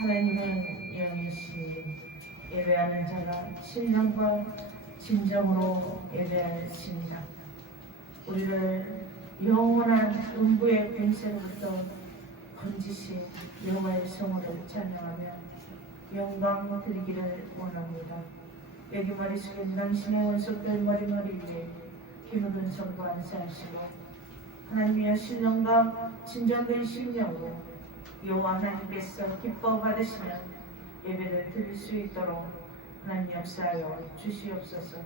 하나님은 영이시 예배하는 자가 신령과 진정으로 예배하십니다. 우리를 영원한 음부의 권세로부터 건지신 여호와의 성호를 찬양하며 영광 드리기를 원합니다. 여기 머리 숙인 당신의 원석들 머리머리 위에 기묻은 성부 안수하시고 하나님의 신령과 진정된 심령으로 여호와 하나님께서 기뻐 받으시는 예배를 드릴 수 있도록 하나님 역사하여 주시옵소서.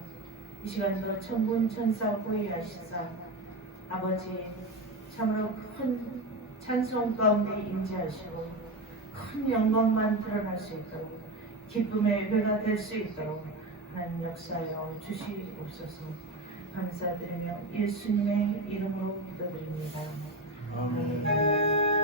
이 시간도 천군 천사 호위하시사 아버지 참으로 큰 찬송 가운데 임재하시고 큰 영광만 드러날 수 있도록 기쁨의 예배가 될 수 있도록 하나님 역사하여 주시옵소서. 감사드리며 예수님의 이름으로 기도드립니다. 아멘.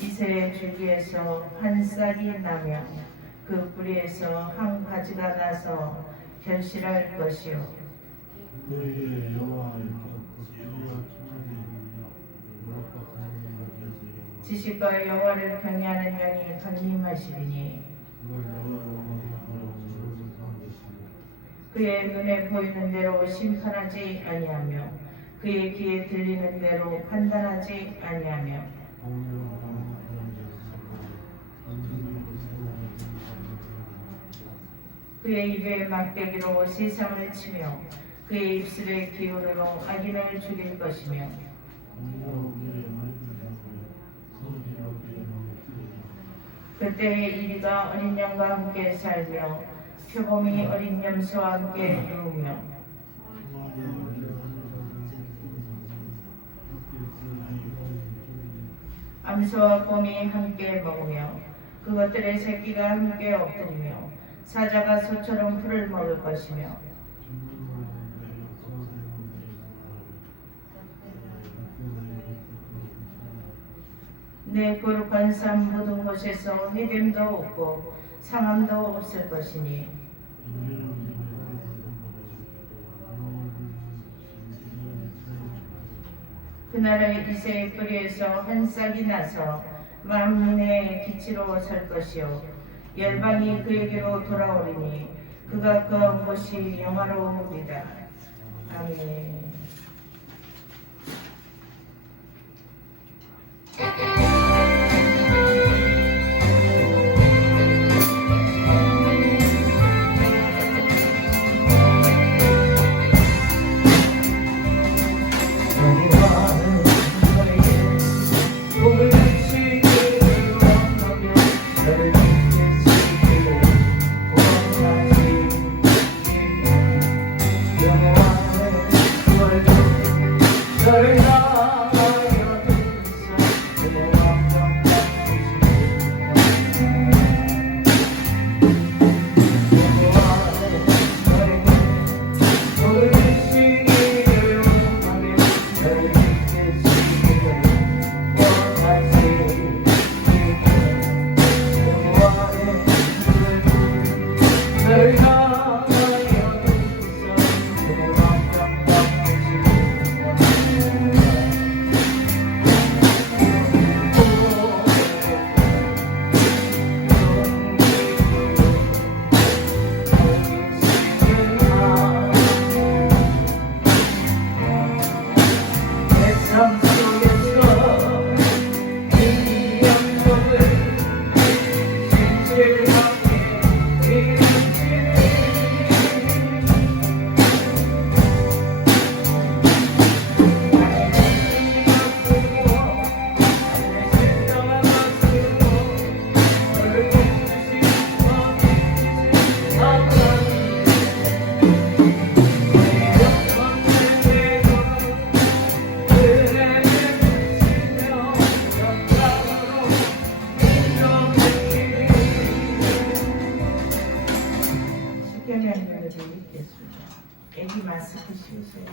이새 줄기에서 한 싹이 나며 그 뿌리에서 한 가지가 나서 결실할 것이요 지식과 여호와를 경외하는 영이 강림하시리니 그의 눈에 보이는 대로 심판하지 아니하며 그의 귀에 들리는 대로 판단하지 아니하며 그의 입에 막대기로 세상을 치며 그의 입술의 기운으로 악인을 죽일 것이며 그때의 이리가 어린 양과 함께 살며 표범이 어린 염소와 함께 누우며 암소와 곰이 함께 먹으며 그것들의 새끼가 함께 엎드리며 사자가 소처럼 풀을 먹을 것이며 내 거룩한 삶 모든 곳에서 해됨도 없고 상함도 없을 것이니 그날의 이새의 뿌리에서 한 싹이 나서 만민의 빛으로 설 것이요 열방이 그에게로 돌아오리니 그가 거한 곳이 영화로우리다. 아멘. 여기까지 읽겠습니다. 애기 마스크 씌우세요.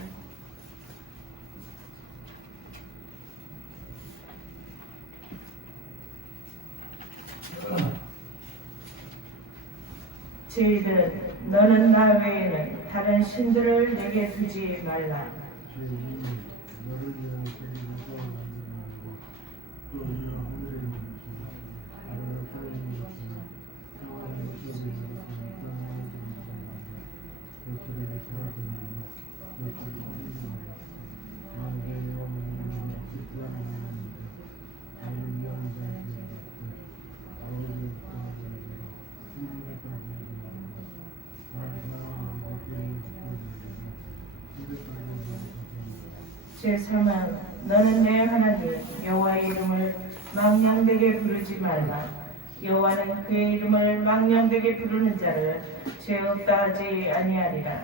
저희들 너는 나 외에는 다른 신들을 내게 두지 말라. 제3은 너는 내 하나님 여호와의 이름을 망령되게 부르지 말라. 여호와는 그의 이름을 망령되게 부르는 자를 죄 없다 하지 아니하리라.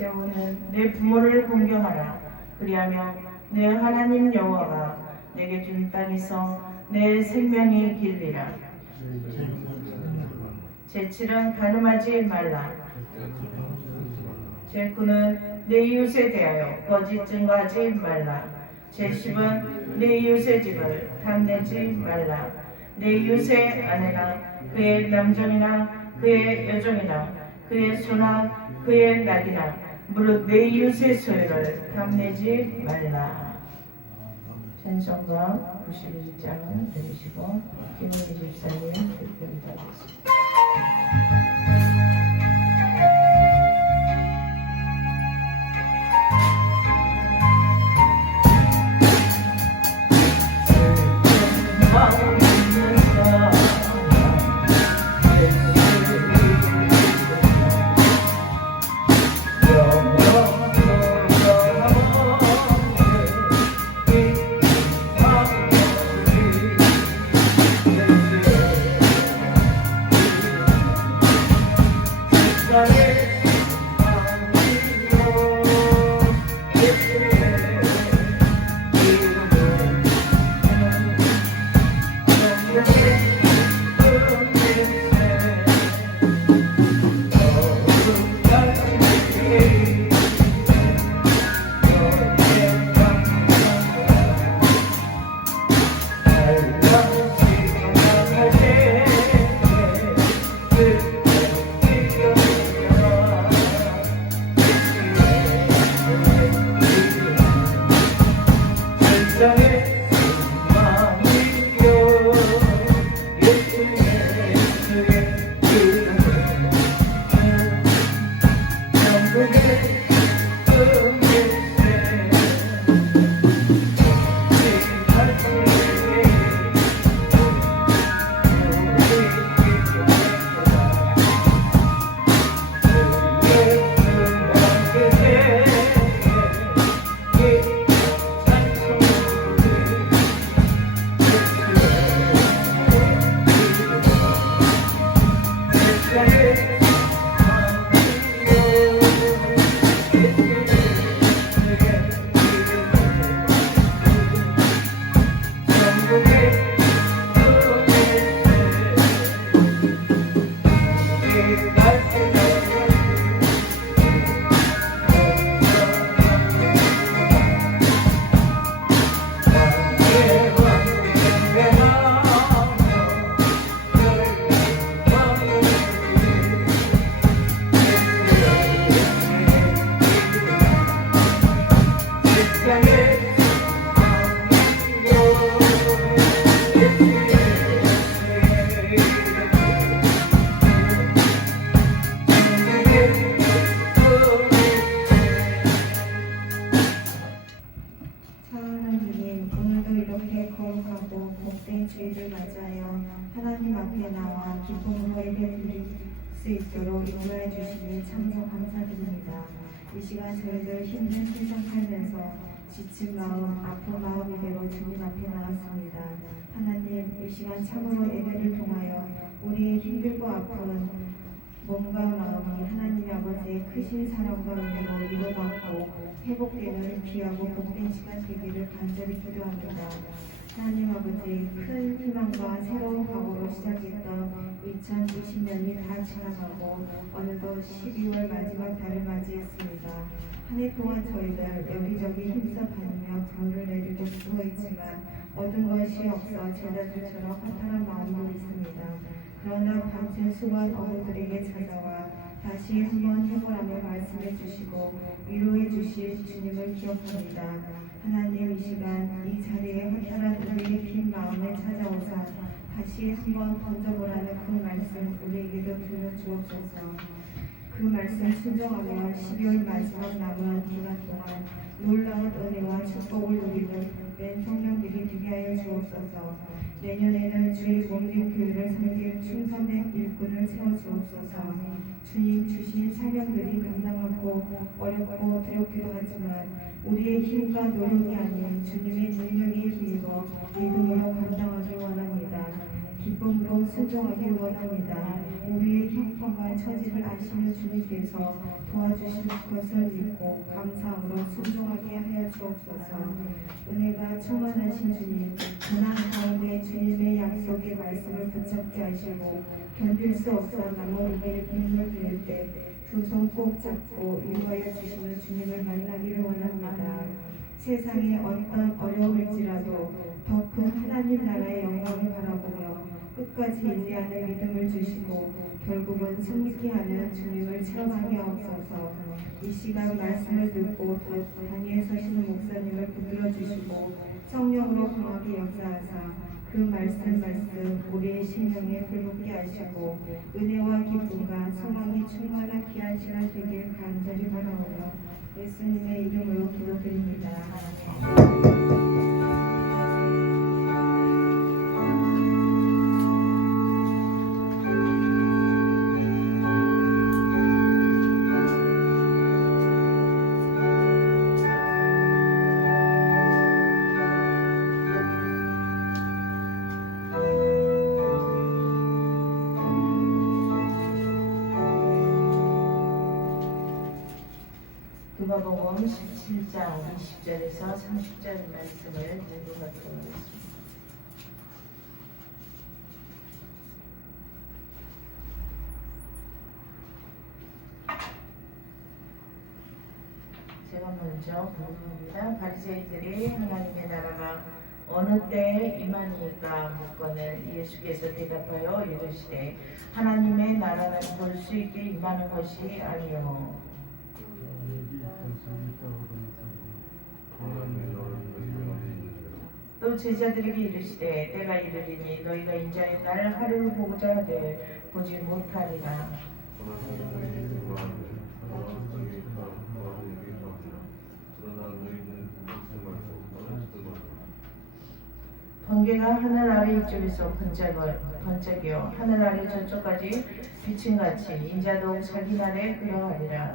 제후는 내 부모를 공경하라. 그리하면 내 하나님 여호와가 내게 준 땅에서 내 생명이 길리라. 제7은 간음하지 말라. 제9는 내 이웃에 대하여 거짓 증거하지 말라. 제10은 내 이웃의 집을 탐내지 말라. 내 이웃의 아내나 그의 남종이나 그의 여종이나 그의 소나 그의 낙이나 무릇 내 이웃의 소유를 탐내지 말라. 찬송가 91장을 들으시고 김은희 집사님 듣기를 하겠습니다. 사랑하는 주님, 오늘도 이렇게 거룩하고 복된 주일을 맞아요. 하나님 앞에 나와 기쁨으로 예배드릴 수 있도록 인도해 주시니 참으로 감사드립니다. 이 시간 저희들 힘든 세상 살면서 지친 마음, 아픈 마음 이대로 주님 앞에 나왔습니다. 하나님, 이 시간 참으로 예배를 통하여 우리의 힘들고 아픈 몸과 마음이 하나님 아버지의 크신 사랑과 은혜로 위로받고 회복되는 귀하고 복된 시간 되기를 간절히 기도합니다. 하나님 아버지, 큰 희망과 새로운 각오로 시작했던 2020년이 다 지나가고 어느덧 12월 마지막 달을 맞이했습니다. 한 해 동안 저희들 여기저기 힘써 다니며 불을 내리고 수고했지만 얻은 것이 없어 제자들처럼 허탈한 마음도 있습니다. 그러나 밤새 수고한 어머들에게 찾아와 다시 한번 해보라며 말씀해 주시고 위로해 주실 주님을 기억합니다. 하나님, 이 시간 이 자리에 허탈한 우리의 빈 마음을 찾아오사 다시 한번 던져보라는 그 말씀 우리에게도 들려주옵소서. 그 말씀 순종하며 12월 마지막 남은 기간 동안 놀라운 은혜와 축복을 누리는 복된 성령들이 되게 하여 주옵소서. 내년에는 주의 몸된 교회를 섬길 충성된 일꾼을 세워주옵소서. 주님 주신 사명들이 감당하고 어렵고 두렵기도 하지만 우리의 힘과 노력이 아닌 주님의 능력에 힘입어 믿음으로 감당하기 원합니다. 기쁨으로 순종하길 원합니다. 우리의 형편과 처지를 아시는 주님께서 도와주실 것을 믿고 감사함으로 순종하게 하여 주옵소서. 은혜가 충만하신 주님, 고난 가운데 주님의 약속의 말씀을 붙잡게 하시고 견딜 수 없어 나무에게 힘을 드릴 때 두 손 꼭 잡고 인도하여 주시는 주님을 만나기를 원합니다. 세상에 어떤 어려움일지라도 더 큰 하나님 나라의 영광을 바라보며 끝까지 인내하는 믿음을 주시고 결국은 승리케 하는 주님을 체험하게 하옵소서. 이 시간 말씀을 듣고 단위에 서시는 목사님을 붙들어 주시고 성령으로 강하게 역사하사 그 말씀 우리의 심령에 불붙게 하시고 은혜와 기쁨과 소망이 충만한 귀한 시간 되길 간절히 바라오며 예수님의 이름으로 기도드립니다. 누가복음 17장 20절에서 30절 말씀을 공부하도록 하겠습니다. 제가 먼저 공부합니다. 바리새인들이 하나님의 나라가 어느 때에 임하니까 묻거늘 예수께서 대답하여 이르시되 하나님의 나라는 볼 수 있게 임하는 것이 아니요 또 제자들에게 이르시되 때가 이르리니 너희가 인자의 날 하루를 보고자 하되 보지 못하리라. 번개가 하늘 아래 이쪽에서 번쩍이요 하늘 아래 저쪽까지 비침같이 인자도 자기 날에 그러하리라.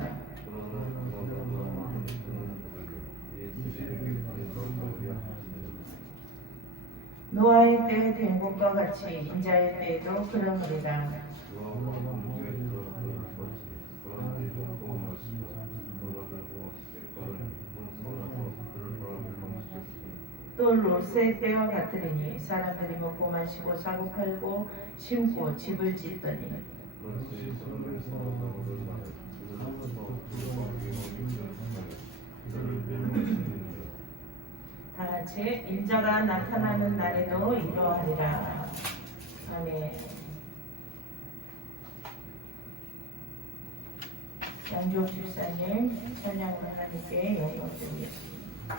노아의 때에 된 것과 같이 인자의 때에도 그러하리라. 또 롯의 때와 같으리니 사람들이 먹고 마시고 사고 팔고 심고 집을 짓더니 다같이 인자가 나타나는 날에도 이러하리라. 아멘. 양조 집사님 찬양을 하나님께 영광 드리겠습니다.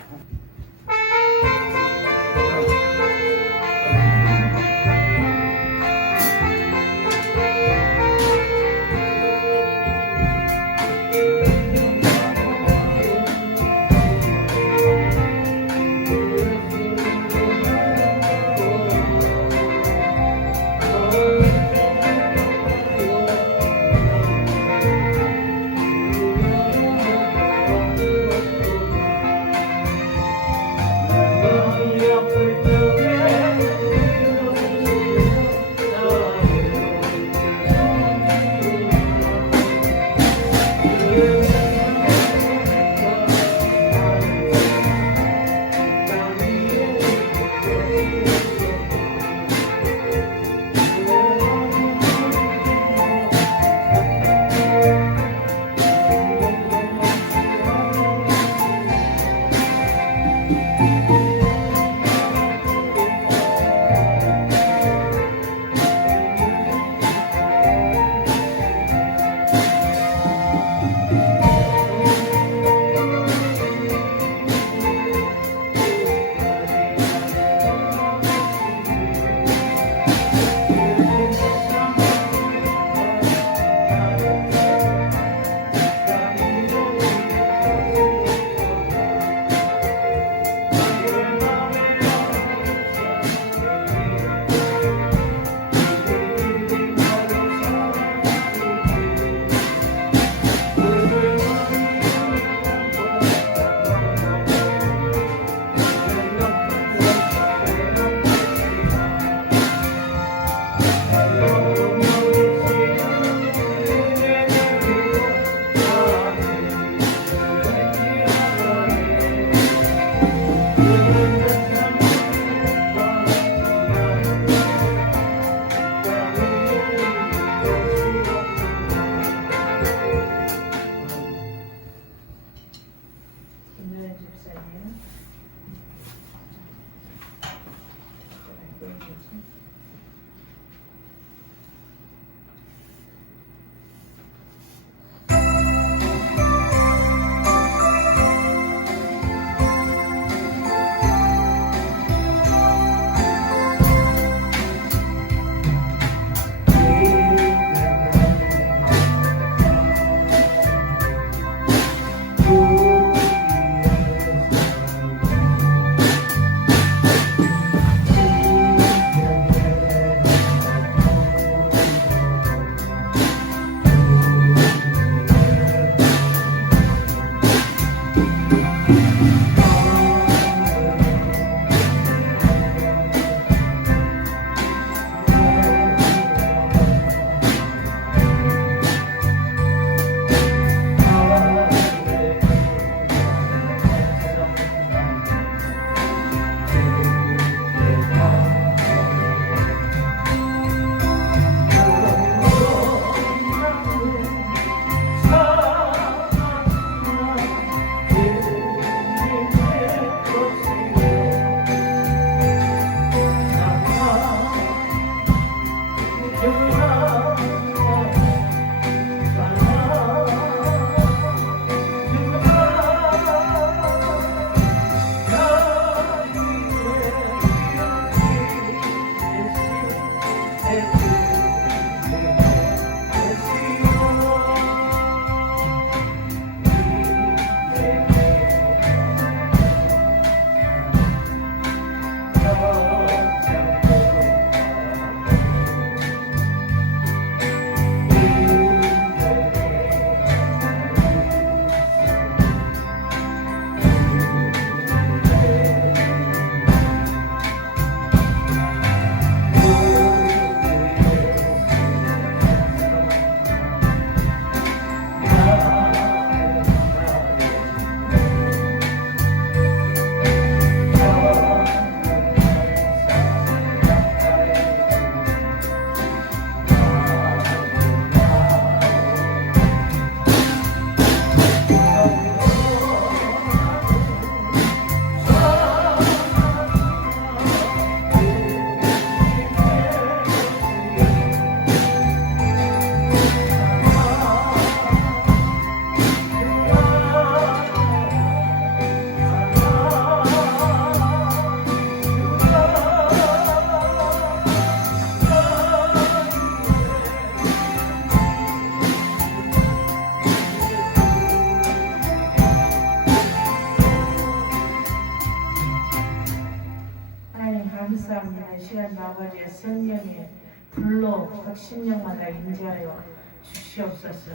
아버지의 성령의 불로 각 심령마다 임재하여 주시옵소서.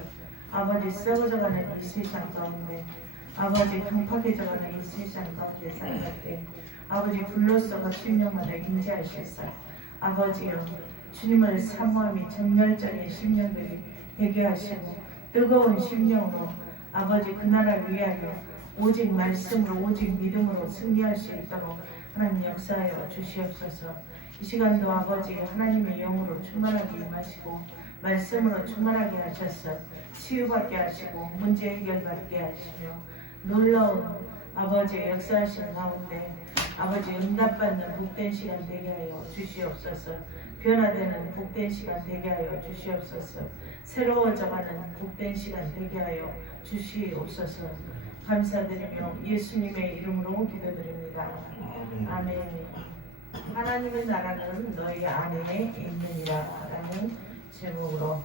아버지 썩어져가는 이 세상 가운데, 아버지 강팍해져가는 이 세상 가운데 살아갈 때 아버지 불로써 각 심령마다 임재하셔서 아버지여 주님을 사모함이 정열적인 심령들이 되게 하시고 뜨거운 심령으로 아버지 그 나라를 위하여 오직 말씀으로 오직 믿음으로 승리할 수 있도록 하나님 역사하여 주시옵소서. 이 시간도 아버지 하나님의 영으로 충만하게 임하시고 말씀으로 충만하게 하셔서 치유받게 하시고 문제 해결받게 하시며 놀라운 아버지의 역사하신 가운데 아버지 응답받는 복된 시간 되게 하여 주시옵소서. 변화되는 복된 시간 되게 하여 주시옵소서. 새로워져가는 복된 시간 되게 하여 주시옵소서. 감사드리며 예수님의 이름으로 기도드립니다. 아멘. 하나님의 나라는 너희 안에 있느니라 라는 제목으로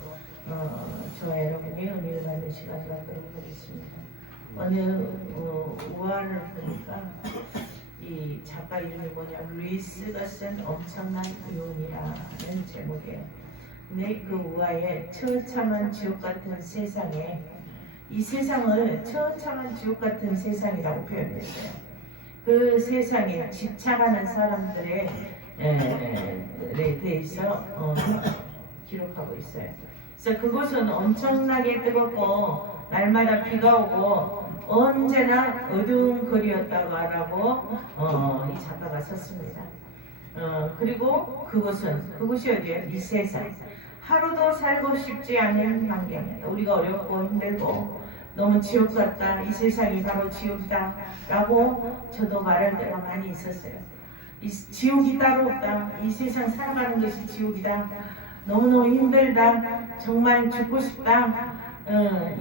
저와 여러분이 은혜를 받는 시간을 갖도록 하겠습니다. 어느 우화를 보니까 이 작가 이름이 뭐냐면 루이스가 쓴 엄청난 이혼이라는 제목이에요. 근데 그 우화에 처참한 지옥 같은 세상에 이 세상을 처참한 지옥 같은 세상이라고 표현했어요. 그 세상에 집착하는 사람들에 대해서 기록하고 있어요. 그래서 그곳은 엄청나게 뜨겁고 날마다 비가 오고 언제나 어두운 거리였다고 하라고 이 작가가 썼습니다. 그리고 그것이 어디예요? 이 세상. 하루도 살고 싶지 않은 환경이에요. 우리가 어렵고 힘들고 너무 지옥 같다. 이 세상이 바로 지옥이다. 라고 저도 말할 때가 많이 있었어요. 이 지옥이 따로 없다. 이 세상 살아가는 것이 지옥이다. 너무너무 힘들다. 정말 죽고 싶다.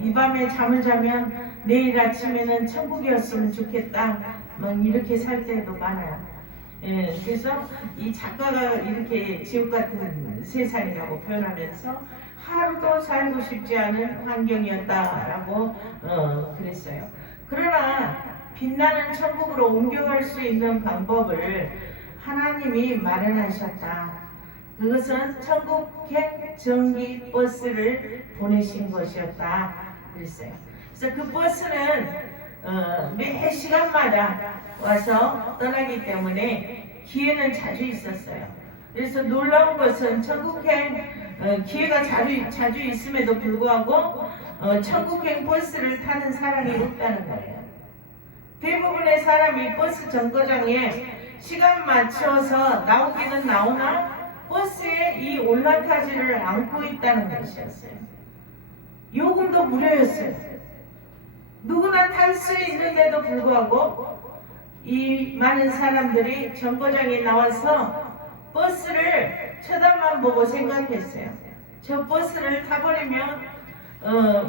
이 밤에 잠을 자면 내일 아침에는 천국이었으면 좋겠다. 뭐 이렇게 살 때도 많아요. 그래서 이 작가가 이렇게 지옥 같은 세상이라고 표현하면서 하루도 살고 싶지 않은 환경이었다라고 그랬어요. 그러나 빛나는 천국으로 옮겨갈 수 있는 방법을 하나님이 마련하셨다. 그것은 천국행 전기 버스를 보내신 것이었다 그랬어요. 그래서 그 버스는 매 시간마다 와서 떠나기 때문에 기회는 자주 있었어요. 그래서 놀라운 것은 천국행 기회가 자주 있음에도 불구하고 천국행 버스를 타는 사람이 없다는 거예요. 대부분의 사람이 버스 정거장에 시간 맞춰서 나오기는 나오나 버스에 이 올라타지를 않고 있다는 것이었어요. 요금도 무료였어요. 누구나 탈 수 있는데도 불구하고 이 많은 사람들이 정거장에 나와서 버스를 쳐다만 보고 생각했어요. 저 버스를 타버리면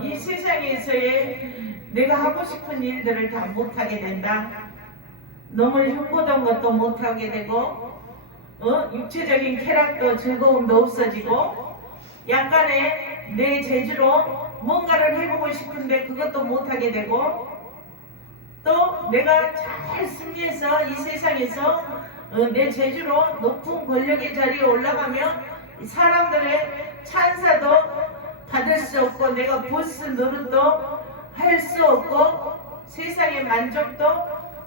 이 세상에서의 내가 하고 싶은 일들을 다 못하게 된다. 너무 흉보던 것도 못하게 되고 육체적인 쾌락도 즐거움도 없어지고 약간의 내 재주로 뭔가를 해보고 싶은데 그것도 못하게 되고 또 내가 잘 승리해서 이 세상에서 내 재주로 높은 권력의 자리에 올라가면 사람들의 찬사도 받을 수 없고 내가 보스 노릇도 할 수 없고 세상의 만족도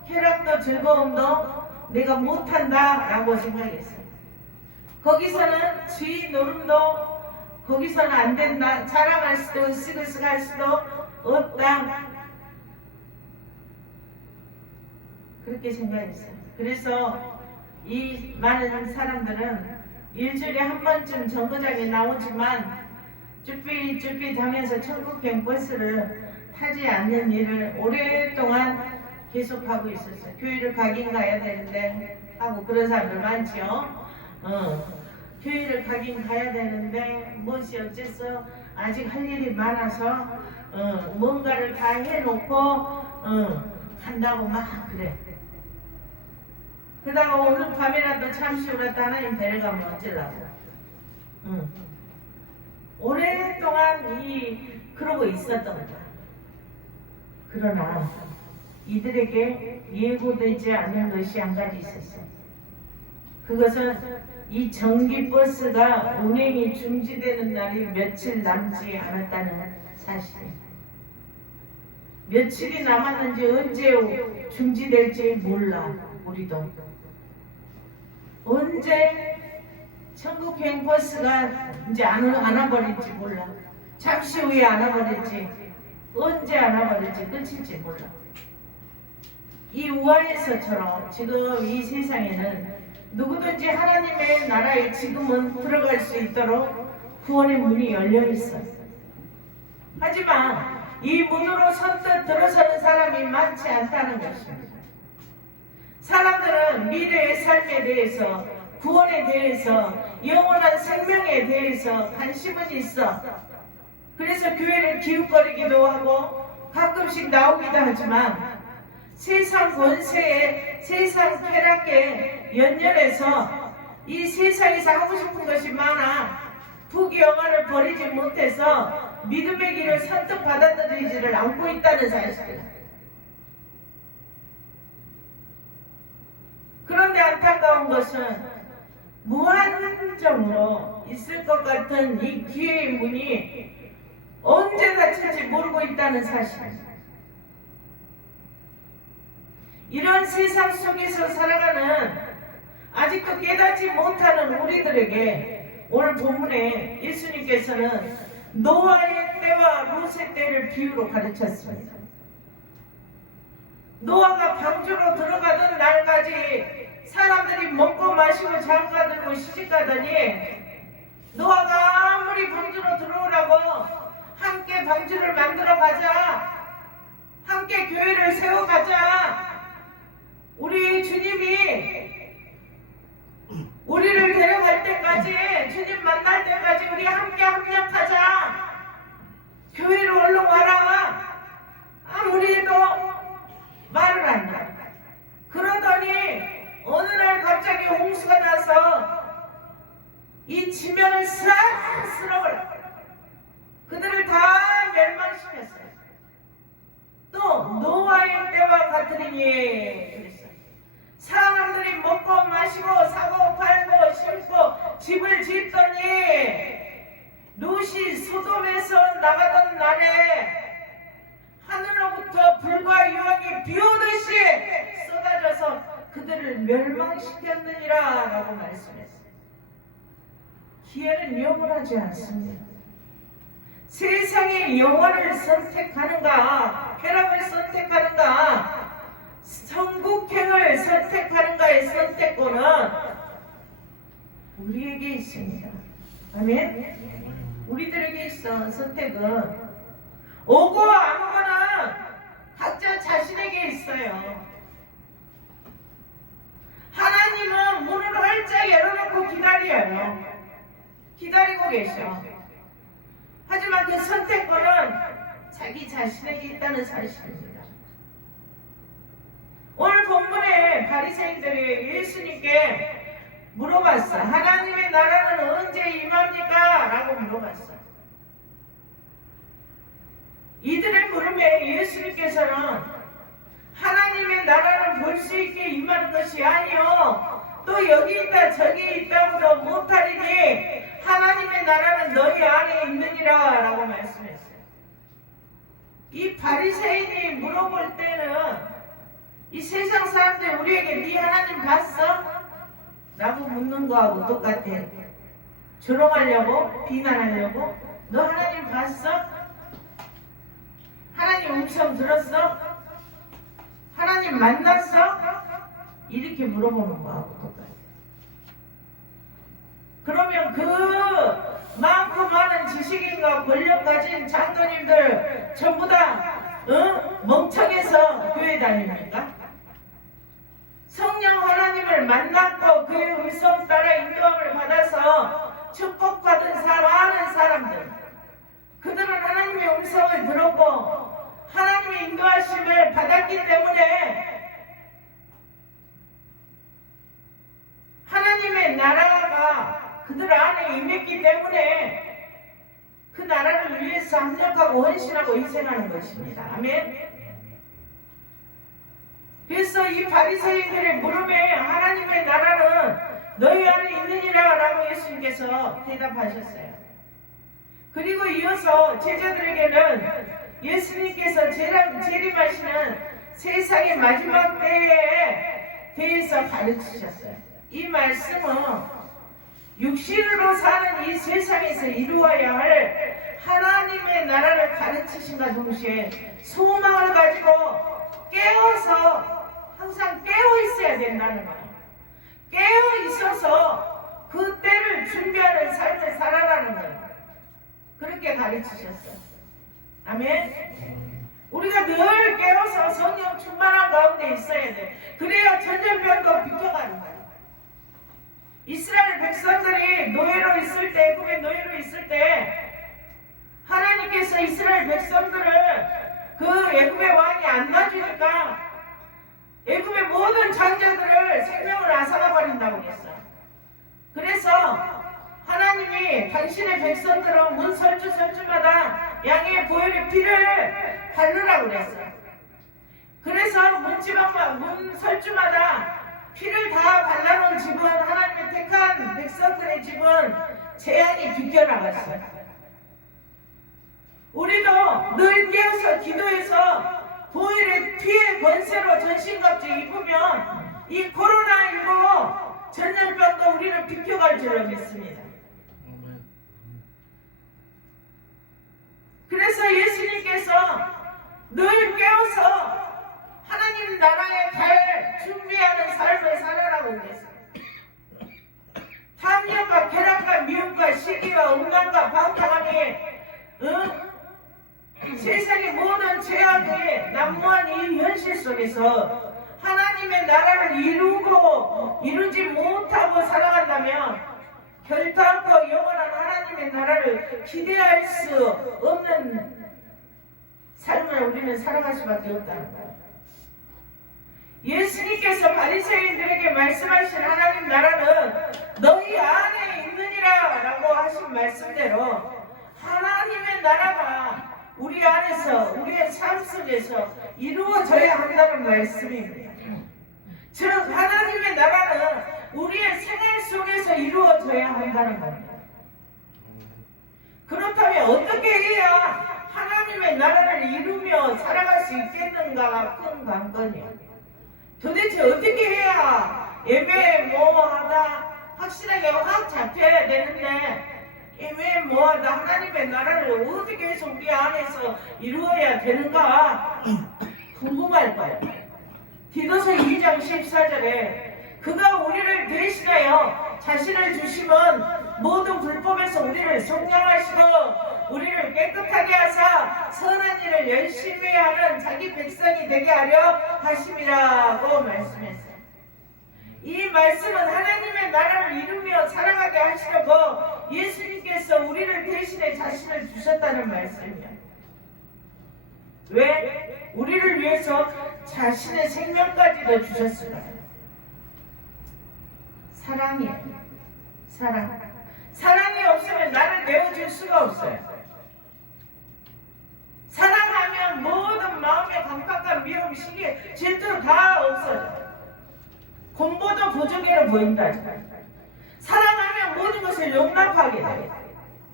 쾌락도 즐거움도 내가 못한다 라고 생각했어요. 거기서는 주의 노름도 거기서는 안 된다. 자랑할 수도 으쓱으쓱할 수도 없다. 그렇게 생각했어요. 그래서 이 많은 사람들은 일주일에 한 번쯤 정거장에 나오지만 쭈삣쭈삣 하면서 천국행 버스를 타지 않는 일을 오랫동안 계속하고 있었어요. 교회를 가긴 가야 되는데 하고 그런 사람들 많죠. 교회를 가긴 가야 되는데 무엇이 어째서 아직 할 일이 많아서 뭔가를 다 해놓고 간다고 막 그래. 그러다가 오늘 밤이라도 잠시 후라도 하나님 데려가면 어쩌려고. 오랫동안 그러고 있었던 거야. 그러나 이들에게 예고되지 않은 것이 한 가지 있었어. 그것은 이 전기버스가 운행이 중지되는 날이 며칠 남지 않았다는 사실. 며칠이 남았는지 언제 중지될지 몰라. 우리도 언제 천국행 버스가 이제 안 와버릴지 몰라. 잠시 후에 안 와버릴지, 언제 안 와버릴지 끝일지 몰라. 이 우아에서처럼 지금 이 세상에는 누구든지 하나님의 나라에 지금은 들어갈 수 있도록 구원의 문이 열려 있어요. 하지만 이 문으로 선뜻 들어서는 사람이 많지 않다는 것입니다. 사람들은 미래의 삶에 대해서, 구원에 대해서, 영원한 생명에 대해서 관심은 있어. 그래서 교회를 기웃거리기도 하고 가끔씩 나오기도 하지만 세상 권세에, 세상 쾌락에 연연해서 이 세상에서 하고 싶은 것이 많아 부귀영화를 버리지 못해서 믿음의 길을 선뜻 받아들이지를 않고 있다는 사실. 그런데 안타까운 것은 무한정으로 있을 것 같은 이 기회의 문이 언제 닫힐지 모르고 있다는 사실. 이런 세상 속에서 살아가는 아직도 깨닫지 못하는 우리들에게 오늘 본문에 예수님께서는 노아의 때와 롯의 때를 비유로 가르쳤습니다. 노아가 방주로 들어가던 날까지 사람들이 먹고 마시고 장가들고 시집가더니 노아가 아무리 방주로 들어오라고 함께 방주를 만들어 가자, 함께 교회를 세워가자, 우리 주님이 우리를 데려갈 때까지, 주님 만날 때까지 우리 함께 합력하자, 교회로 얼른 와라, 아무리 해도 말을 안 해. 그러더니 어느 날 갑자기 홍수가 나서 이 지면을 싹 쓸어버려. 그들을 다 멸망시켰어요. 또 노아의 때와 같으리니 그랬어요. 사람들이 먹고 마시고 사고 팔고 심고 집을 짓더니 롯이 소돔에서 나가던 날에 하늘로부터 불과 유황이 비오듯이 쏟아져서 그들을 멸망시켰느니라 라고 말씀했어요. 기회는 영원하지 않습니다. 세상의 영원을 선택하는가, 쾌락을 선택하는가, 천국행을 선택하는가의 선택권은 우리에게 있습니다. 아멘? 우리들에게 있어. 선택은 오고 안 오고는 각자 자신에게 있어요. 하나님은 문을 활짝 열어놓고 기다려요. 기다리고 계셔. 하지만 그 선택권은 자기 자신에게 있다는 사실입니다. 오늘 본문에 바리새인들이 예수님께 물어봤어. 하나님의 나라는 언제 임합니까? 라고 물어봤어. 이들의 물음에 예수님께서는 하나님의 나라를 볼 수 있게 임하는 것이 아니요, 또 여기 있다 저기 있다고도 못하리니 하나님의 나라는 너희 안에 있느니라 라고 말씀했어요. 이 바리새인이 물어볼 때는 이 세상 사람들이 우리에게 네 하나님 봤어? 라고 묻는 거하고 똑같아. 조롱하려고, 비난하려고, 너 하나님 봤어? 하나님 음성 들었어? 하나님 만났어? 이렇게 물어보는 거하고 똑같아. 그러면 그 많고 많은 지식인과 권력 가진 장로님들 전부 다 멍청해서 교회 다닙니까? 성령 하나님을 만났고 그의 음성 따라 인도함을 받아서 축복받은 많은 사람들, 그들은 하나님의 음성을 들었고 하나님의 인도하심을 받았기 때문에 하나님의 나라가 그들 안에 임했기 때문에 그 나라를 위해서 합력하고 헌신하고 희생하는 것입니다. 아멘. 그래서 이 바리새인들의 물음에 하나님의 나라는 너희 안에 있느니라 라고 예수님께서 대답하셨어요. 그리고 이어서 제자들에게는 예수님께서 재림하시는 세상의 마지막 때에 대해서 가르치셨어요. 이 말씀은 육신으로 사는 이 세상에서 이루어야 할 하나님의 나라를 가르치신과 동시에 소망을 가지고 깨어서 항상 깨어 있어야 된다는 거예요. 깨어 있어서 그 때를 준비하는 삶을 살아라는 거예요. 그렇게 가르치셨어요. 아멘. 우리가 늘 깨어서 성령 충만한 가운데 있어야 돼. 그래야 전염병도 비켜가는 거예요. 이스라엘 백성들이 노예로 있을 때, 애굽의 노예로 있을 때 하나님께서 이스라엘 백성들을 그 애굽의 왕이 안 놔주니까 애굽의 모든 장자들을 생명을 앗아가 버린다고 그랬어요. 그래서 하나님이 당신의 백성들은 문 설주마다 양의 보혈의 피를 바르라고 그랬어요. 그래서 문 설주마다 피를 다 발라놓은 집은, 하나님의 택한 백성들의 집은 재앙이 비껴나갔어요. 우리도 늘 깨어서 기도해서 보혈의 피의 권세로 전신갑주 입으면 이 코로나19 전염병도 우리를 비켜갈 줄로 믿습니다. 그래서 예수님께서 늘 깨어서 하나님 나라에 갈 준비하는 삶을 살아라고 그랬어요. 탐욕과 쾌락과 미움과 시기와 음란과 방탕함이 세상의 모든 죄악에 난무한 이 현실 속에서 하나님의 나라를 이루지 못하고 살아간다면 결단코 영원한 하나님의 나라를 기대할 수 없는 삶을 우리는 살아갈 수밖에 없다는 거예요. 예수님께서 바리새인들에게 말씀하신 하나님 나라는 너희 안에 있느니라 라고 하신 말씀대로 하나님의 나라가 우리 안에서, 우리의 삶 속에서 이루어져야 한다는 말씀입니다. 즉 하나님의 나라는 우리의 생활 속에서 이루어져야 한다는 겁니다. 그렇다면 어떻게 해야 하나님의 나라를 이루며 살아갈 수 있겠는가가 큰 관건이에요. 도대체 어떻게 해야 애매모호하다, 확실하게 확 잡혀야 되는데 애매모호하다, 하나님의 나라를 어떻게 해서 우리 안에서 이루어야 되는가 궁금할 거예요. 디도서 2장 14절에 그가 우리를 대신하여 자신을 주심은 모든 불법에서 우리를 속량하시고 우리를 깨끗하게 하사 선한 일을 열심히 하는 자기 백성이 되게 하려 하심이라고 말씀했어요. 이 말씀은 하나님의 나라를 이루며 살아가게 하시려고 예수님께서 우리를 대신해 자신을 주셨다는 말씀입니다. 왜? 우리를 위해서 자신의 생명까지도 주셨을까요? 사랑이에요. 사랑이 없으면 나를 내어줄 수가 없어요. 사랑하면 모든 마음의 강팍한 미움, 시기, 질투 다 없어져요. 공보도 부족해로 보인다. 사랑하면 모든 것을 용납하게 돼요.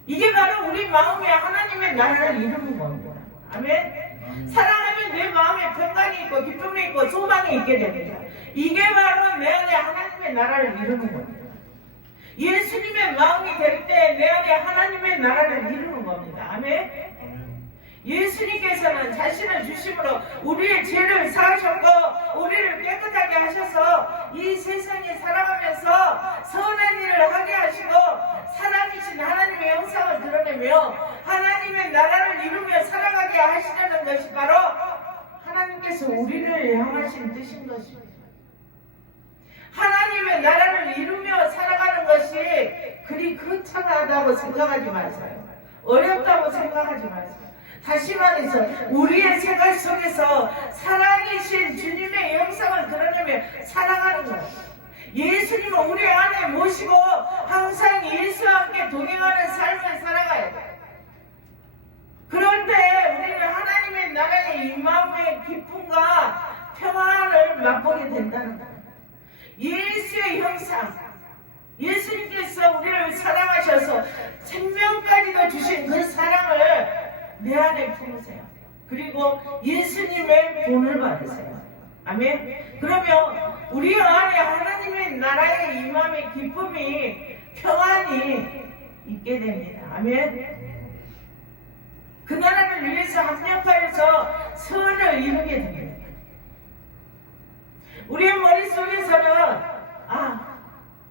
이게 바로 우리 마음에 하나님의 나라를 이루는 겁니다. 아멘. 사랑하면 내 마음에 평강이 있고 기쁨이 있고 소망이 있게 됩니다. 이게 바로 내 안에 하나님의 나라를 이루는 겁니다. 예수님의 마음이 될 때 내 안에 하나님의 나라를 이루는 겁니다. 아멘. 예수님께서는 자신을 주심으로 우리의 죄를 사하셨고 우리를 깨끗하게 하셔서 이 세상에 살아가면서 선한 일을 하게 하시고 사랑이신 하나님의 형상을 드러내며 하나님의 나라를 이루며 살아가게 하시려는 것이 바로 하나님께서 우리를 향하신 뜻인 것입니다. 하나님의 나라를 이루며 살아가는 것이 그리 거창하다고 생각하지 마세요. 어렵다고 생각하지 마세요. 다시 말해서 우리의 생활 속에서 사랑이신 주님의 영상을 드러내며 살아가는 거예요. 예수님을 우리 안에 모시고 항상 예수와 함께 동행하는 삶을 살아가야 돼요. 그럴 때 우리는 하나님의 나라의 임마음의 기쁨과 평안을 맛보게 된다는 거예요. 예수의 형상, 내 안에 품으세요. 그리고 예수님의 본을 받으세요. 아멘. 그러면 우리 안에 하나님의 나라의 임함의 기쁨이, 평안이 있게 됩니다. 아멘. 그 나라를 위해서 합력하여서 선을 이루게 됩니다. 우리의 머릿속에서는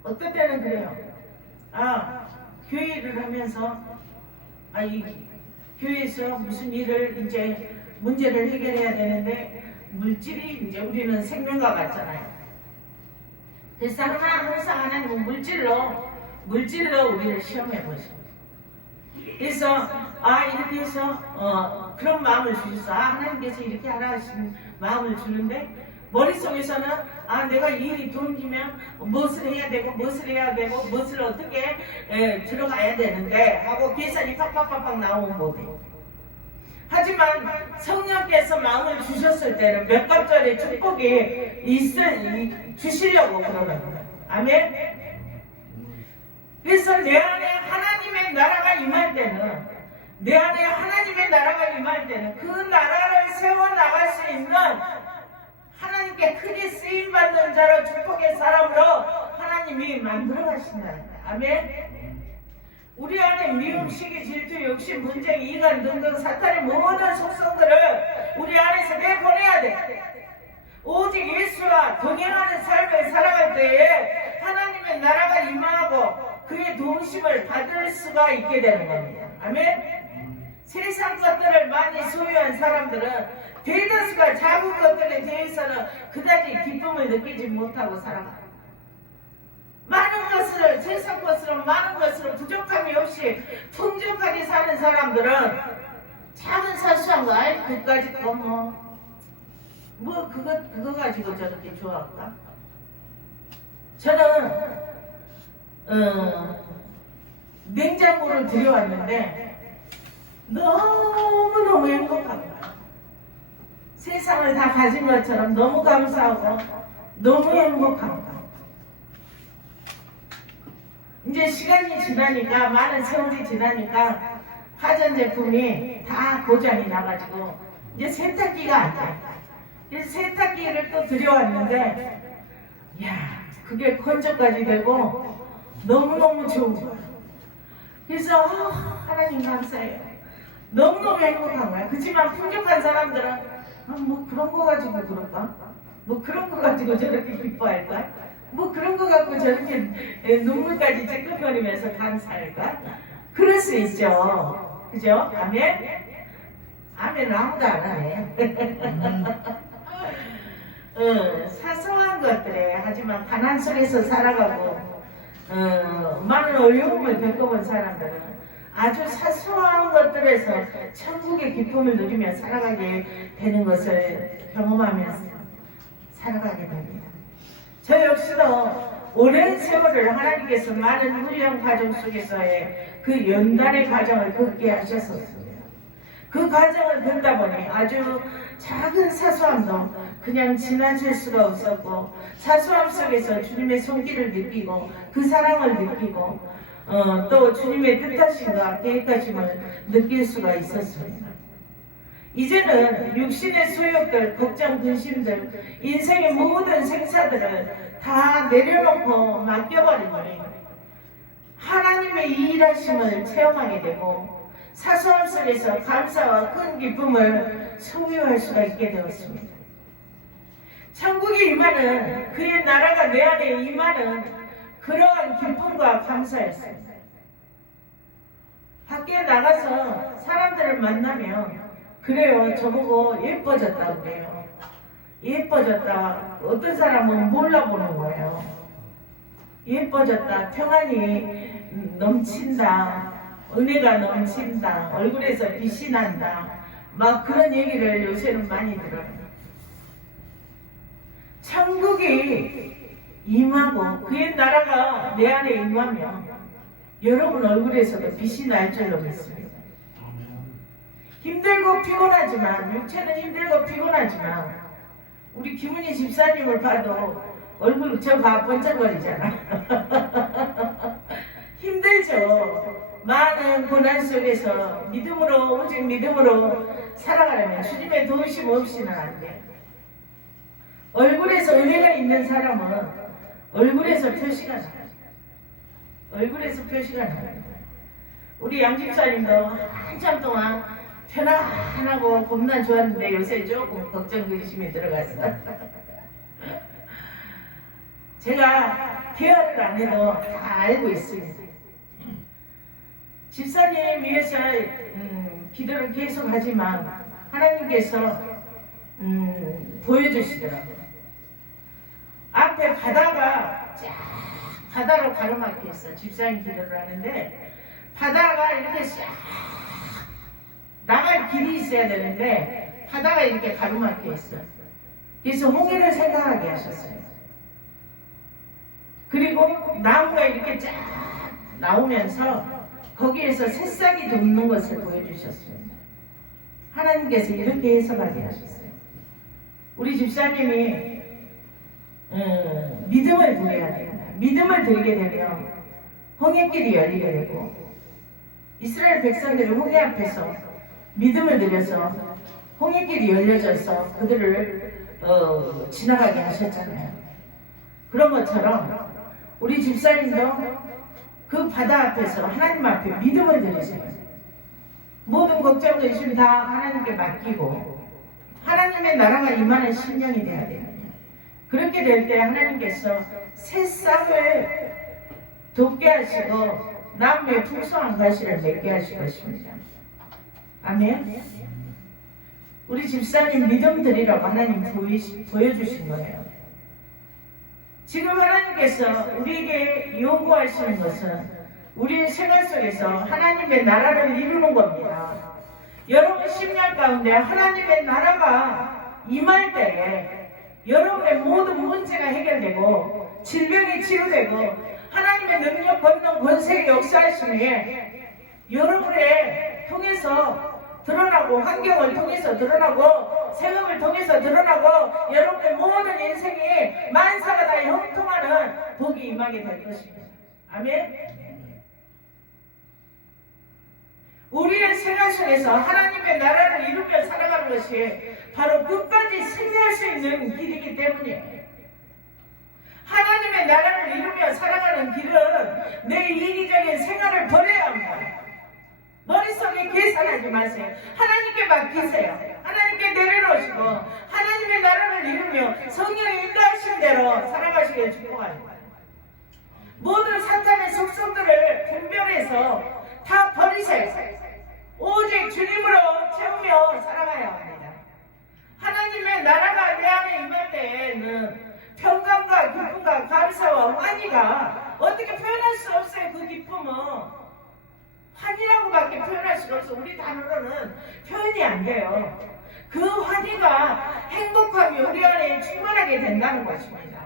어떨 때는 그래요. 교회를 하면서 이 교회에서 무슨 일을 이제 문제를 해결해야 되는데 물질이 이제 우리는 생명과 같잖아요. 그래서 항상 하나님은 물질로 우리를 시험해 보십니다. 그래서 이렇게 해서 그런 마음을 주셔서 하나님께서 이렇게 하라 하시는 마음을 주는데 머릿속에서는 내가 일이 돈기면 무엇을 해야 되고 무엇을 어떻게 들어가야 되는데 하고 계산이 팍팍팍팍 나오는 거예요. 하지만 성령께서 마음을 주셨을 때는 몇 갑절의 축복이 주시려고 그러는 거예요. 아멘. 그래서 내 안에 하나님의 나라가 임할 때는 그 나라를 세워나갈 수 있는 하나님께 크게 쓰임받는 자로 축복의 사람으로 하나님이 만들어 가신다. 아멘. 우리 안에 미움, 시기, 질투, 욕심, 분쟁, 이간 등등 사탄의 모든 속성들을 우리 안에서 내보내야 돼. 오직 예수와 동행하는 삶을 살아갈 때에 하나님의 나라가 임하고 그의 도우심을 받을 수가 있게 되는 겁니다. 아멘. 세상 것들을 많이 소유한 사람들은 대다수가 작은 것들에 대해서는 그다지 기쁨을 느끼지 못하고 살아가요. 세상 것으로 많은 것으로 부족함이 없이 풍족하게 사는 사람들은 작은 사소한 거, 그까짓 거 그거 가지고 저렇게 좋아할까? 저는 냉장고를 들여왔는데 너무너무 행복한 거야. 세상을 다 가진 것처럼 너무 감사하고 너무 행복한 거야. 이제 시간이 지나니까, 많은 세월이 지나니까 가전제품이 다 고장이 나가지고 이제 세탁기가 안 돼. 그래서 세탁기를 또 들여왔는데 그게 건조까지 되고 너무너무 좋은 거야. 그래서 하나님 감사해요. 너무너무 행복한 거야. 그렇지만 풍족한 사람들은 그런 거 가지고 그럴까? 그런 거 가지고 저렇게 기뻐할까? 그런 거 갖고 저렇게 눈물까지 찔끔거리면서 감사할까? 그럴 수 있죠. 그죠? 아멘? 아멘 아무도 안 하네. 사소한 것들에, 하지만 가난 속에서 살아가고 많은 어려움을 겪어본 사람들은 아주 사소한 것들에서 천국의 기쁨을 누리며 살아가게 되는 것을 경험하면서 살아가게 됩니다. 저 역시도 오랜 세월을 하나님께서 많은 훈련 과정 속에서의 그 연단의 과정을 겪게 하셨었습니다. 그 과정을 듣다 보니 아주 작은 사소함도 그냥 지나칠 수가 없었고, 사소함 속에서 주님의 손길을 느끼고 그 사랑을 느끼고 또 주님의 뜻하심과 계획하심을 느낄 수가 있었습니다. 이제는 육신의 소욕들, 걱정, 근심들, 인생의 모든 생사들을 다 내려놓고 맡겨버리니 하나님의 일하심을 체험하게 되고 사소함 속에서 감사와 큰 기쁨을 소유할 수가 있게 되었습니다. 천국의 임하는, 그의 나라가 내 안에 임하는 그러한 기쁨과 감사였습니다. 밖에 나가서 사람들을 만나면 그래요, 저보고 예뻐졌다고 그래요. 예뻐졌다. 어떤 사람은 몰라보는 거예요. 예뻐졌다. 평안이 넘친다. 은혜가 넘친다. 얼굴에서 빛이 난다. 그런 얘기를 요새는 많이 들어요. 천국이 임하고 그의 나라가 내 안에 임하면 여러분 얼굴에서도 빛이 날 줄로 믿습니다. 힘들고 피곤하지만, 육체는 힘들고 피곤하지만 우리 김은희 집사님을 봐도 얼굴 번쩍거리잖아. 힘들죠. 많은 고난 속에서 믿음으로, 오직 믿음으로 살아가려면 주님의 도우심 없이는 안 돼요. 얼굴에서 은혜가 있는 사람은 얼굴에서 표시가 나요. 얼굴에서 표시가 나요. 우리 양집사님도 한참 동안 편안하고 겁나 좋았는데 요새 조금 걱정 근심이 들어갔어요. 제가 대화를 안 해도 다 알고 있습니다. 집사님 위해서 기도를 계속 하지만 하나님께서 보여주시더라고요. 앞에 바다가 쫙 바다로 가로막혀 있어. 집사님 기도를 하는데 바다가 이렇게 쫙 나갈 길이 있어야 되는데 바다가 이렇게 가로막혀 있어. 그래서 홍해를 생각하게 하셨어요. 그리고 나무가 이렇게 쫙 나오면서 거기에서 새싹이 돋는 것을 보여주셨습니다. 하나님께서 이렇게 해석하게 하셨어요. 우리 집사님이 믿음을 드려야 됩니다. 믿음을 드리게 되면 홍해길이 열리게 되고 이스라엘 백성들이 홍해 앞에서 믿음을 드려서 홍해길이 열려져서 그들을 지나가게 하셨잖아요. 그런 것처럼 우리 집사님도 그 바다 앞에서 하나님 앞에 믿음을 드리세요. 모든 걱정, 근심 다 하나님께 맡기고 하나님의 나라가 임하는 심령이 돼야 됩니다. 그렇게 될 때 하나님께서 새싹을 돋게 하시고 나무에 풍성한 가시를 맺게 하실 것입니다. 아멘. 우리 집사님 믿음 드리라고 하나님 보여주신 거예요. 지금 하나님께서 우리에게 요구하시는 것은 우리의 생활 속에서 하나님의 나라를 이루는 겁니다. 여러분 심령 가운데 하나님의 나라가 임할 때에 여러분의 모든 문제가 해결되고 질병이 치료되고 하나님의 능력, 권능, 권세의 역사하심이 여러분의 통해서 드러나고 환경을 통해서 드러나고 세금을 통해서 드러나고 여러분의 모든 인생이 만사가 다 형통하는 복이 임하게 될 것입니다. 아멘. 우리의 생활 속에서 하나님의 나라를 이루며 살아가는 것이 바로 끝까지 승리할 수 있는 길이기 때문이에요. 하나님의 나라를 이루며 살아가는 길은 내 이기적인 생활을 버려야 합니다. 머릿속에 계산하지 마세요. 하나님께 맡기세요. 하나님께 내려놓으시고 하나님의 나라를 이루며 성령이 인도하신 대로 살아가시길 축복합니다. 모든 사탄의 속성들을 분별해서 다 버리세요. 오직 주님으로 채우며 살아가야 합니다. 하나님의 나라가 내 안에 임할 때에는 평강과 기쁨과 감사와 환희가 어떻게 표현할 수 없어요. 그 기쁨은 환희라고밖에 표현할 수가 없어. 우리 단어로는 표현이 안 돼요. 그 환희가 행복함이 우리 안에 충만하게 된다는 것입니다.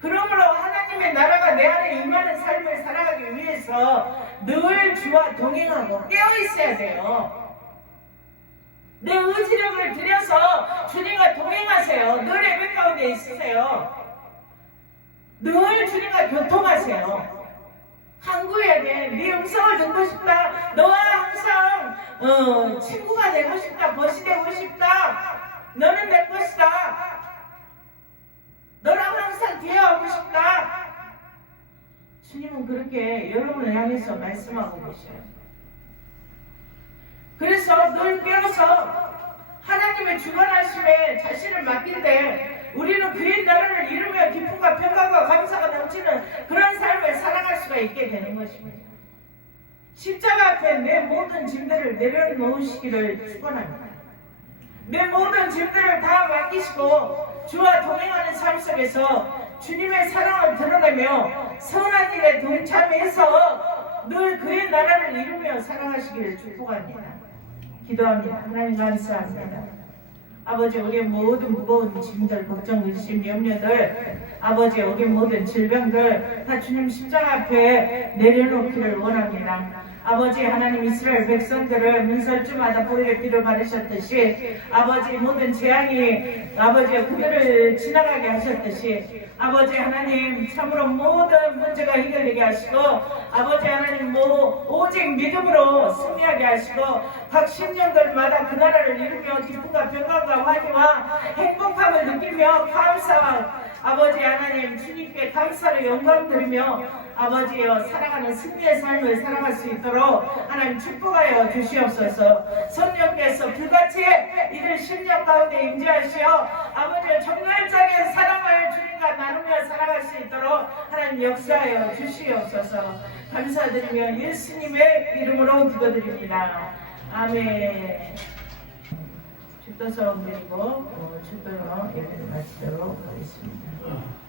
그러므로 하나님의 나라가 내 안에 임하는 삶을 살아가기 위해서 늘 주와 동행하고 깨어 있어야 돼요. 내 의지력을 들여서 주님과 동행하세요. 늘 예배 가운데 있으세요. 늘 주님과 교통하세요. 간구해야 돼. 네 음성을 듣고 싶다. 너와 항상 친구가 되고 싶다. 벗이 되고 싶다. 너는 내 것이다. 너랑 항상 대화하고 싶다. 주님은 그렇게 여러분을 향해서 말씀하고 계셔요. 그래서 늘 깨어서 하나님의 주관하심에 자신을 맡길 때 우리는 그의 나라를 이루며 기쁨과 평강과 감사가 넘치는 그런 삶을 살아갈 수가 있게 되는 것입니다. 십자가 앞에 내 모든 짐들을 내려놓으시기를 축원합니다. 내 모든 짐들을 다 맡기시고 주와 동행하는 삶 속에서 주님의 사랑을 드러내며 선한 일에 동참해서 늘 그의 나라를 이루며 살아가시기를 축복합니다. 기도합니다. 하나님 감사합니다. 아버지, 우리의 모든 무거운 짐들, 걱정, 의심, 염려들, 아버지, 우리 모든 질병들 다 주님 십자가 앞에 내려놓기를 원합니다. 아버지 하나님 이스라엘 백성들을 문설주마다 보혈의 피를 바르셨듯이 아버지 모든 재앙이 아버지 그들을 지나가게 하셨듯이 아버지 하나님 참으로 모든 문제가 해결되게 하시고 아버지 하나님 오직 믿음으로 승리하게 하시고 각 심령들마다 그 나라를 이루며 기쁨과 평강과 환희와 행복함을 느끼며 감사와 아버지 하나님 주님께 감사를 영광 드리며 아버지여 살아가는 승리의 삶을 살아갈 수 있도록 하나님 축복하여 주시옵소서. 성령께서 불같이 이들 심령 가운데 임재하시어 아버지여 정열적인 사랑을 주님과 나누며 살아갈 수 있도록 하나님 역사하여 주시옵소서. 감사드리며 예수님의 이름으로 기도드립니다. 아멘. 축도성 드리고 축도로 예배를 마치도록 하겠습니다.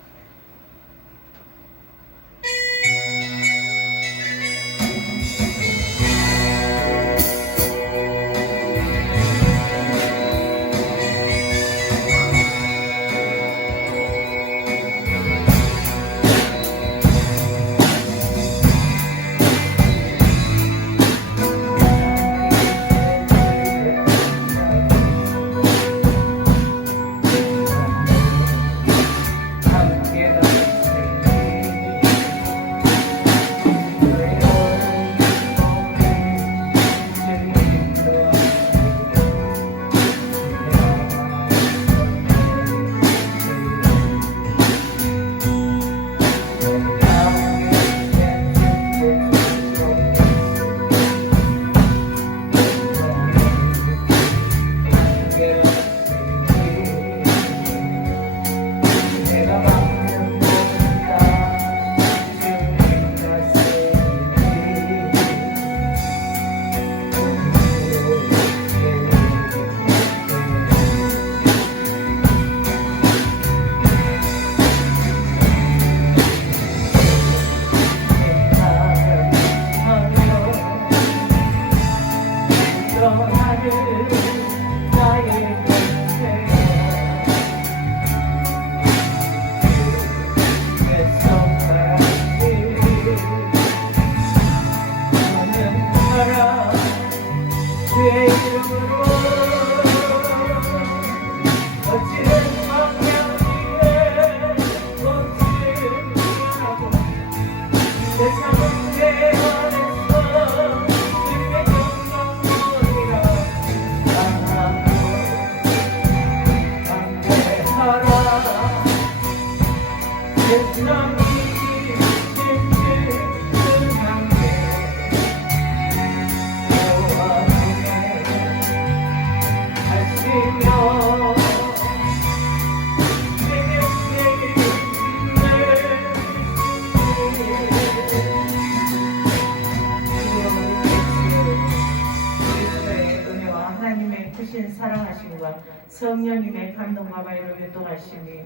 사랑하심과 성령님의 감동과 바위로 교통하심이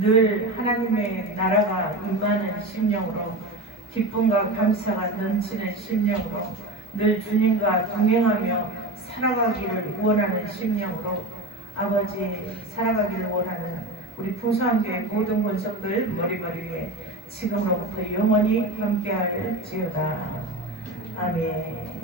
늘 하나님의 나라가 임하는 심령으로 기쁨과 감사가 넘치는 심령으로 늘 주님과 동행하며 살아가기를 원하는 심령으로 아버지 살아가기를 원하는 우리 부산교회 모든 권속들 머리머리 위에 지금으로부터 영원히 함께할지어다. 아멘.